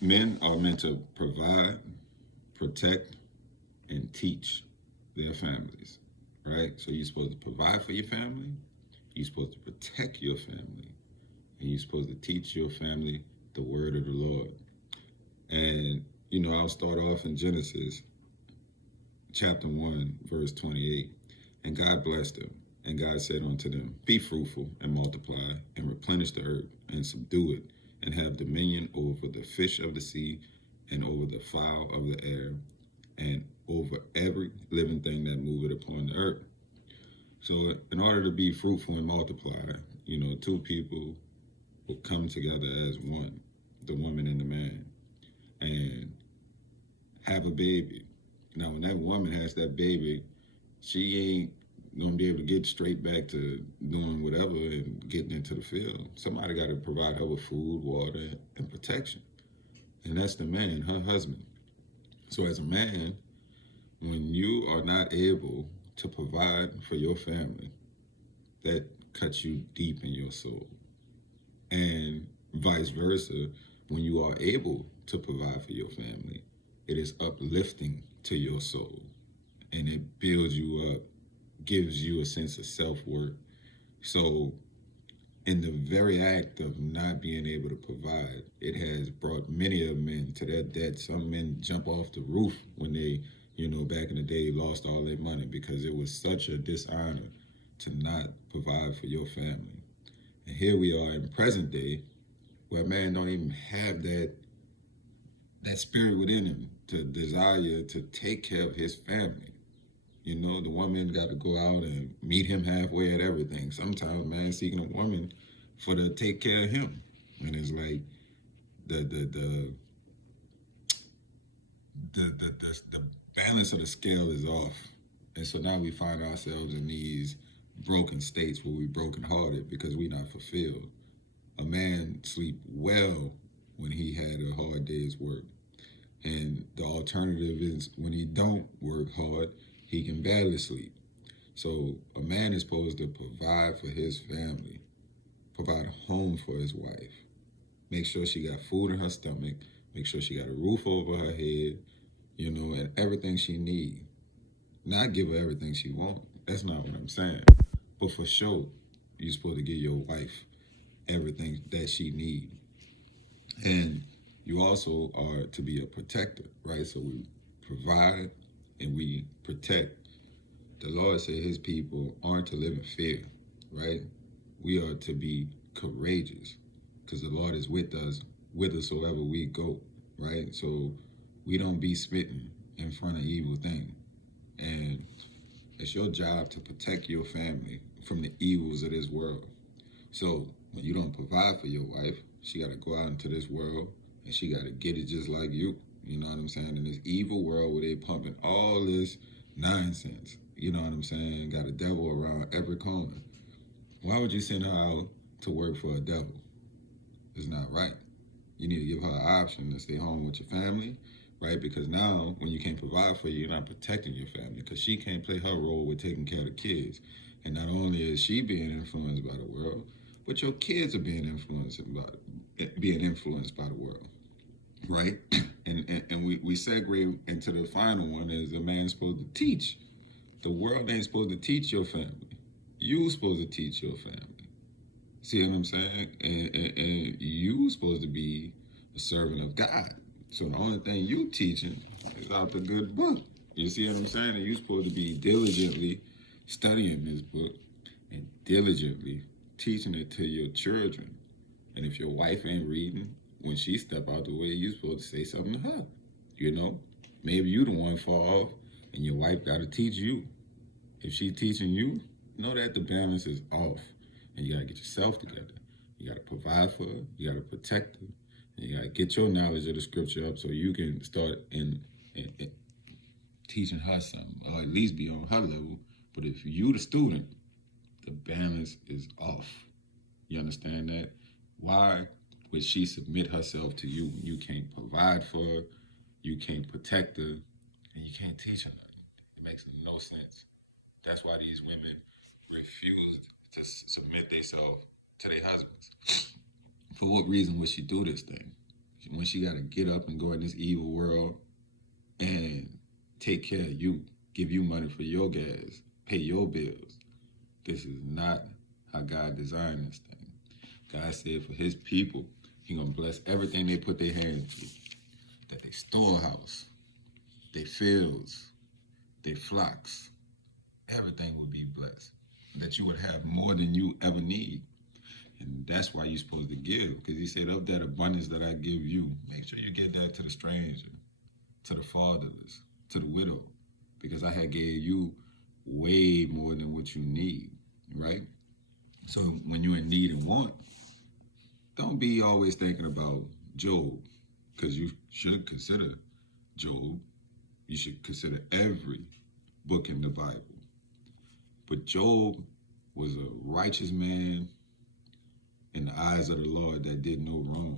Men are meant to provide, protect, and teach their families, right? So you're supposed to provide for your family, you're supposed to protect your family, and you're supposed to teach your family the word of the Lord. And, I'll start off in Genesis chapter 1, verse 28. And God blessed them. And God said unto them, be fruitful and multiply and replenish the earth and subdue it and have dominion over the fish of the sea and over the fowl of the air and over every living thing that moveth upon the earth. So in order to be fruitful and multiply, two people will come together as one, the woman and the man, and have a baby. Now, when that woman has that baby, she ain't gonna be able to get straight back to doing whatever and getting into the field. Somebody got to provide her with food, water, and protection, and that's the man, her husband. So, as a man, when you are not able to provide for your family, that cuts you deep in your soul, and vice versa. When you are able to provide for your family, it is uplifting to your soul, and it builds you up, gives you a sense of self-worth. So in the very act of not being able to provide, it has brought many of men to that debt. Some men jump off the roof when they, back in the day, lost all their money because it was such a dishonor to not provide for your family. And here we are in present day where man don't even have that spirit within him to desire to take care of his family. The woman got to go out and meet him halfway at everything. Sometimes man seeking a woman for to take care of him, and it's like the the balance of the scale is off, and so now we find ourselves in these broken states where we broken hearted because we not fulfilled. A man sleep well when he had a hard day's work, and the alternative is when he don't work hard, he can barely sleep. So a man is supposed to provide for his family, provide a home for his wife, make sure she got food in her stomach, make sure she got a roof over her head, and everything she need. Not give her everything she want. That's not what I'm saying. But for sure, you're supposed to give your wife everything that she need. And you also are to be a protector, right? So we provide and we protect. The Lord said his people aren't to live in fear, right? We are to be courageous because the Lord is with us whithersoever we go, right? So we don't be smitten in front of evil things. And it's your job to protect your family from the evils of this world. So when you don't provide for your wife, she got to go out into this world and she got to get it just like you. You know what I'm saying? In this evil world where they pumping all this nonsense. You know what I'm saying? Got a devil around every corner. Why would you send her out to work for a devil? It's not right. You need to give her an option to stay home with your family, right? Because now, when you can't provide for you, you're not protecting your family because she can't play her role with taking care of the kids. And not only is she being influenced by the world, but your kids are being influenced by the world, right? And we segue into the final one is a man's supposed to teach. The world ain't supposed to teach your family. You supposed to teach your family. See what I'm saying? And you supposed to be a servant of God. So the only thing you teaching is out the good book. You see what I'm saying? And you supposed to be diligently studying this book and diligently teaching it to your children. And if your wife ain't reading, when she step out the way, you supposed to say something to her. You know? Maybe you the one fall off and your wife gotta teach you. If she teaching you, know that the balance is off. And you gotta get yourself together. You gotta provide for her, you gotta protect her, and you gotta get your knowledge of the scripture up so you can start in teaching her something, or at least be on her level. But if you the student, the balance is off. You understand that? Why would she submit herself to you when you can't provide for her, you can't protect her, and you can't teach her nothing? It makes no sense. That's why these women refuse to submit themselves to their husbands. For what reason would she do this thing? when she got to get up and go in this evil world and take care of you, give you money for your gas, pay your bills. This is not how God designed this thing. God said for his people, he gonna bless everything they put their hands to. That they storehouse, their fields, their flocks, everything would be blessed. That you would have more than you ever need. And that's why you're supposed to give. Because he said, of that abundance that I give you, make sure you get that to the stranger, to the fatherless, to the widow. Because I had gave you way more than what you need, right? So when you're in need and want, don't be always thinking about Job, because you should consider Job. You should consider every book in the Bible. But Job was a righteous man in the eyes of the Lord that did no wrong.